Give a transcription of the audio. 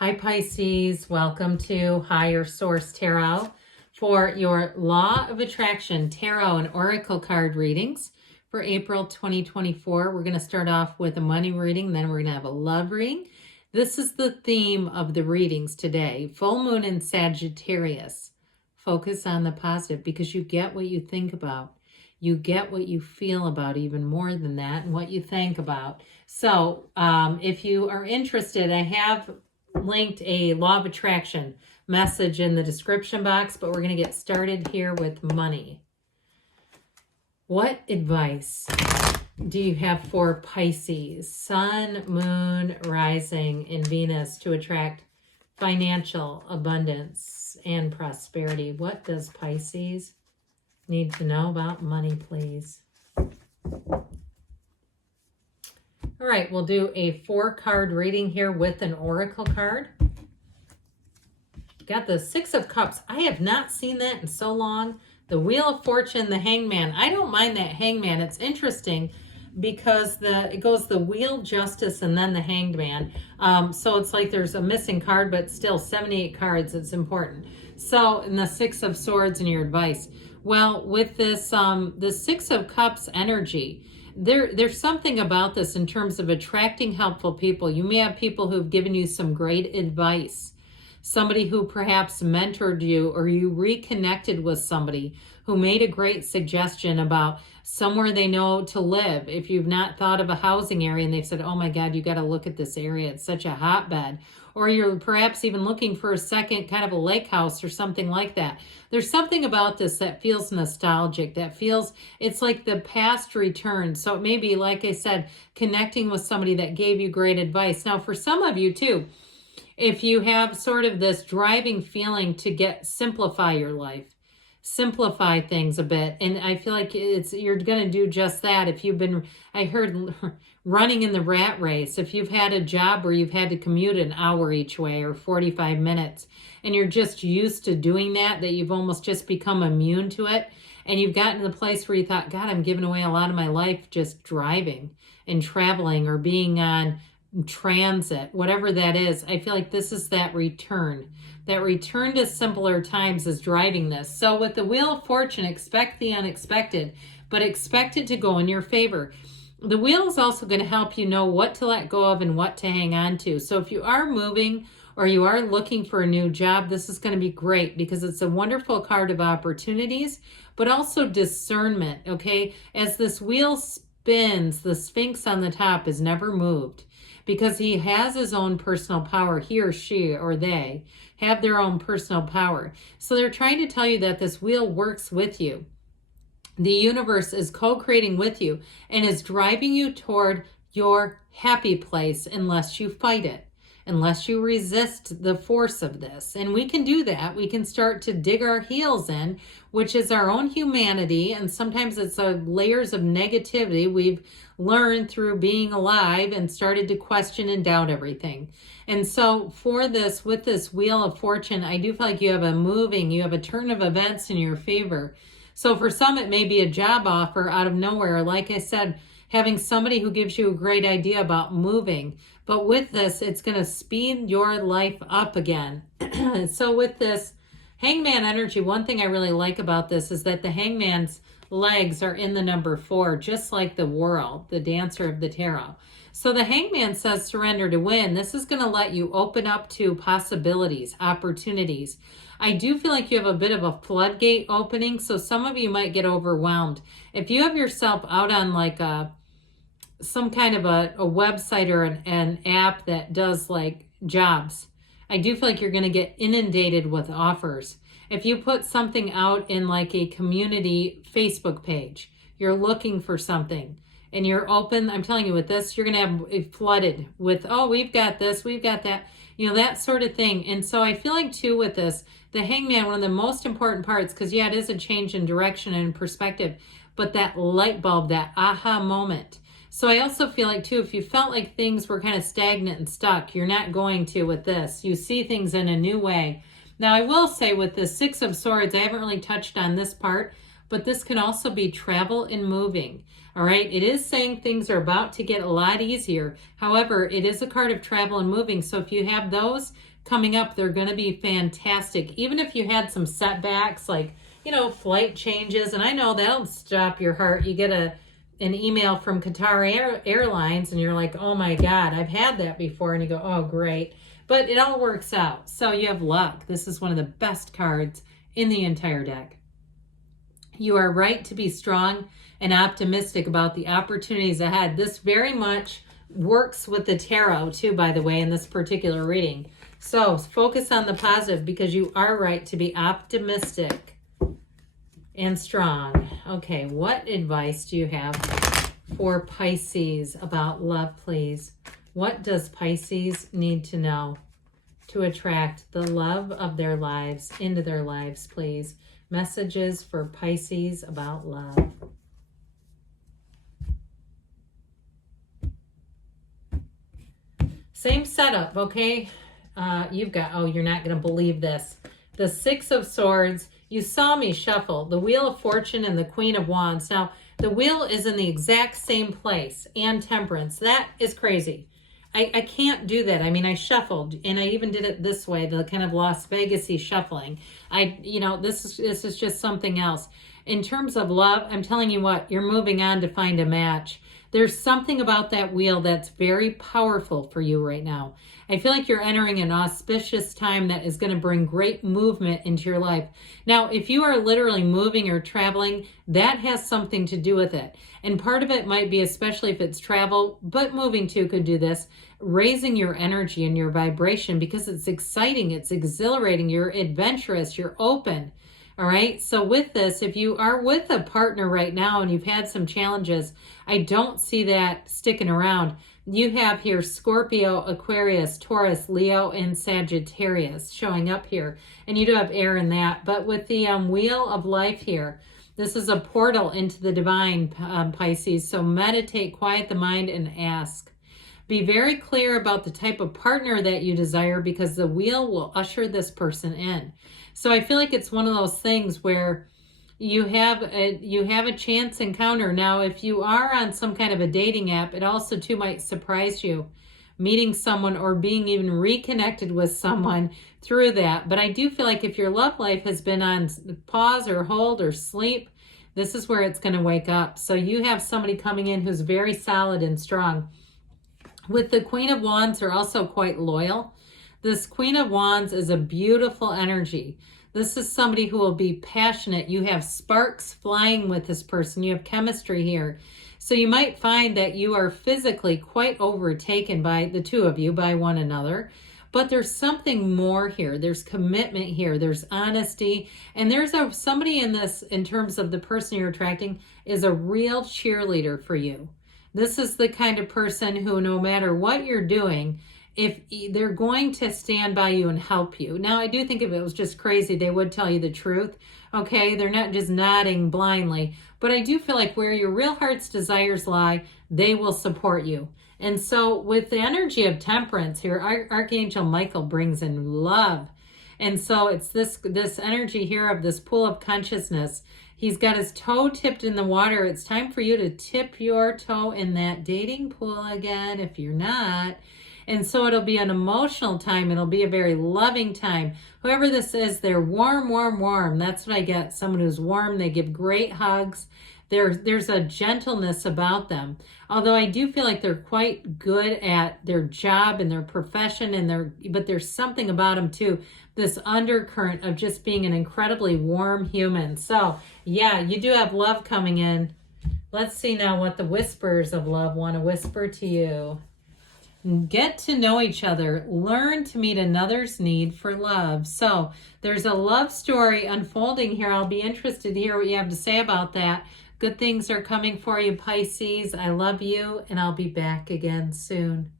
Hi Pisces, welcome to Higher Source Tarot for your Law of Attraction Tarot and Oracle card readings for April 2024. We're going to start off with a money reading, then we're going to have a love reading. This is the theme of the readings today. Full moon in Sagittarius. Focus on the positive because you get what you think about. You get what you feel about, even more than that, and what you think about. So if you are interested, I have linked a Law of Attraction message in the description box, but we're going to get started here with money. What advice do you have for Pisces, Sun, Moon, Rising, and Venus to attract financial abundance and prosperity? What does Pisces need to know about money, please? All right, we'll do a 4-card reading here with an oracle card. Got the 6 of Cups. I have not seen that in so long. The Wheel of Fortune, the Hangman. I don't mind that Hangman. It's interesting because it goes the Wheel, Justice, and then the Hanged Man. So it's like there's a missing card, but still 78 cards. It's important. So, and the 6 of Swords and your advice. Well, with this, the 6 of Cups energy, there's something about this in terms of attracting helpful people. You may have people who've given you some great advice. Somebody who perhaps mentored you, or you reconnected with somebody who made a great suggestion about somewhere they know to live. If you've not thought of a housing area and they've said, oh my God, you got to look at this area. It's such a hotbed. Or you're perhaps even looking for a second kind of a lake house or something like that. There's something about this that feels nostalgic, that feels, it's like the past returns. So it may be, like I said, connecting with somebody that gave you great advice. Now, for some of you too, if you have sort of this driving feeling to simplify your life, simplify things a bit. And I feel like you're going to do just that. If you've been, I heard, running in the rat race, if you've had a job where you've had to commute an hour each way or 45 minutes, and you're just used to doing that you've almost just become immune to it. And you've gotten to the place where you thought, God, I'm giving away a lot of my life just driving and traveling or being on transit, whatever that is. I feel like this is that return. That return to simpler times is driving this. So with the Wheel of Fortune, expect the unexpected, but expect it to go in your favor. The wheel is also going to help you know what to let go of and what to hang on to. So if you are moving or you are looking for a new job, this is going to be great because it's a wonderful card of opportunities, but also discernment, okay? As this wheel spins, the Sphinx on the top is never moved because he has his own personal power. He or she or they have their own personal power. So they're trying to tell you that this wheel works with you. The universe is co-creating with you and is driving you toward your happy place unless you fight it, unless you resist the force of this. And we can do that. We can start to dig our heels in, which is our own humanity. And sometimes it's layers of negativity we've learned through being alive and started to question and doubt everything. And so for this, with this Wheel of Fortune, I do feel like you have a turn of events in your favor. So for some, it may be a job offer out of nowhere. Like I said, having somebody who gives you a great idea about moving. But with this, it's going to speed your life up again. So with this Hangman energy, one thing I really like about this is that the Hangman's legs are in the number 4, just like the World, the dancer of the tarot. So the Hangman says surrender to win. This is going to let you open up to possibilities, opportunities. I do feel like you have a bit of a floodgate opening, so some of you might get overwhelmed. If you have yourself out on like some kind of a website or an app that does like jobs, I do feel like you're going to get inundated with offers. If you put something out in like a community Facebook page, you're looking for something and you're open, I'm telling you with this, you're going to have it flooded with, oh, we've got this, we've got that, that sort of thing. And so I feel like too with this, the Hangman, one of the most important parts, because yeah, it is a change in direction and perspective, but that light bulb, that aha moment. So I also feel like too, if you felt like things were kind of stagnant and stuck, you're not going to with this. You see things in a new way. Now I will say with the 6 of Swords, I haven't really touched on this part, but this can also be travel and moving. All right, it is saying things are about to get a lot easier. However, it is a card of travel and moving. So if you have those coming up, they're going to be fantastic. Even if you had some setbacks, like, flight changes, and I know that'll stop your heart. You get an email from Qatar Airlines and you're like, oh my God, I've had that before. And you go, oh, great. But it all works out. So you have luck. This is one of the best cards in the entire deck. You are right to be strong and optimistic about the opportunities ahead. This very much works with the tarot too, by the way, in this particular reading. So focus on the positive because you are right to be optimistic and strong. Okay, what advice do you have for Pisces about love, please? What does Pisces need to know to attract the love of their lives into their lives, please? Messages for Pisces about love. Same setup, okay? You've got, oh, you're not going to believe this. The Six of Swords. You saw me shuffle the Wheel of Fortune and the Queen of Wands. Now, the wheel is in the exact same place, and Temperance. That is crazy. I can't do that. I mean, I shuffled, and I even did it this way, the kind of Las Vegas-y shuffling. This is just something else. In terms of love, I'm telling you what, you're moving on to find a match. There's something about that wheel that's very powerful for you right now. I feel like you're entering an auspicious time that is going to bring great movement into your life. Now, if you are literally moving or traveling, that has something to do with it. And part of it might be, especially if it's travel, but moving too could do this, raising your energy and your vibration because it's exciting, it's exhilarating, you're adventurous, you're open. All right. So with this, if you are with a partner right now and you've had some challenges, I don't see that sticking around. You have here Scorpio, Aquarius, Taurus, Leo, and Sagittarius showing up here. And you do have air in that. But with the Wheel of Life here, this is a portal into the divine, Pisces. So meditate, quiet the mind, and ask. Be very clear about the type of partner that you desire because the wheel will usher this person in. So I feel like it's one of those things where you have a chance encounter. Now, if you are on some kind of a dating app, it also too might surprise you meeting someone or being even reconnected with someone through that. But I do feel like if your love life has been on pause or hold or sleep, this is where it's going to wake up. So you have somebody coming in who's very solid and strong. With the Queen of Wands, they're also quite loyal. This Queen of Wands is a beautiful energy. This is somebody who will be passionate. You have sparks flying with this person. You have chemistry here. So you might find that you are physically quite overtaken by the two of you, by one another. But there's something more here. There's commitment here. There's honesty. And there's somebody in this, in terms of the person you're attracting, is a real cheerleader for you. This is the kind of person who, no matter what you're doing, if they're going to stand by you and help you. Now, I do think if it was just crazy, they would tell you the truth. Okay, they're not just nodding blindly. But I do feel like where your real heart's desires lie, they will support you. And so with the energy of Temperance here, Archangel Michael brings in love. And so it's this energy here of this pool of consciousness. He's got his toe tipped in the water. It's time for you to tip your toe in that dating pool again if you're not. And so it'll be an emotional time. It'll be a very loving time. Whoever this is, they're warm, warm, warm. That's what I get. Someone who's warm. They give great hugs. There's a gentleness about them. Although I do feel like they're quite good at their job and their profession, but there's something about them too, this undercurrent of just being an incredibly warm human. So yeah, you do have love coming in. Let's see now what the whispers of love want to whisper to you. Get to know each other. Learn to meet another's need for love. So there's a love story unfolding here. I'll be interested to hear what you have to say about that. Good things are coming for you, Pisces. I love you, and I'll be back again soon.